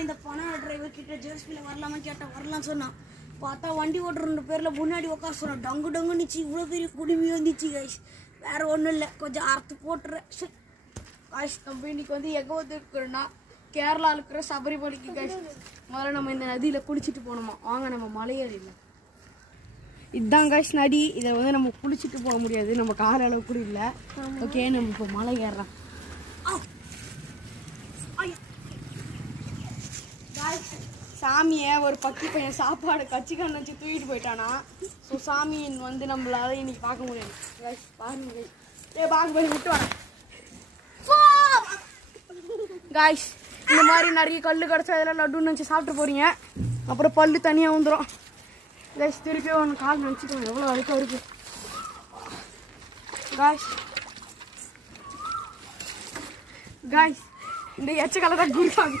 தான் இந்த பணம் டிரைவர் கிட்ட ஜேர்ஸ்பியில் வரலாமா கேட்டேன். வரலாம்னு சொன்னான். பார்த்தா வண்டி ஓட்டுற 2 பேரில் முன்னாடி உட்கார சொன்னான். டங்கு டங்குன்னுச்சு. இவ்வளோ பெரிய குடுமி வந்துச்சு கைஸ். வேறு ஒன்றும் இல்லை, கொஞ்சம் அறுத்து போட்டுறேன் கைஸ். நம்ம இன்னைக்கு வந்து எங்கே வந்துருக்குறோன்னா கேரளாவில் இருக்கிற சபரிமலைக்கு கைஸ். முதல்ல நம்ம இந்த நதியில் குளிச்சுட்டு போகணுமா. வாங்க நம்ம மலையேறிடலாம். இதுதான் கைஸ் நதி. இதை வந்து நம்ம குளிச்சுட்டு போக முடியாது, நம்ம கால அளவு கூட இல்லை. ஓகே, நம்ம இப்போ மலை ஏறுறோம். சாமியை ஒரு பக்கி பையன் சாப்பாடு கட்சிக்கான வச்சு தூக்கிட்டு போயிட்டானா. ஸோ சாமியின் வந்து நம்மளால இன்னைக்கு பார்க்க முடியாது கைஸ். பாருங்க பார்க்க போய் விட்டு வரேன் கைஸ். இந்த மாதிரி நிறைய கல் கிடச்சா இதெல்லாம் லட்டுன்னு வச்சு சாப்பிட்டு போறீங்க. அப்புறம் பல்லு தனியாக வந்துடும் கைஸ். திருப்பி ஒன்று கால் நினச்சிக்கோங்க எவ்வளோ வரைக்கும் இருக்கு கைஸ். கைஸ் இந்த எச்ச கலர் தான் குடிப்பாங்க.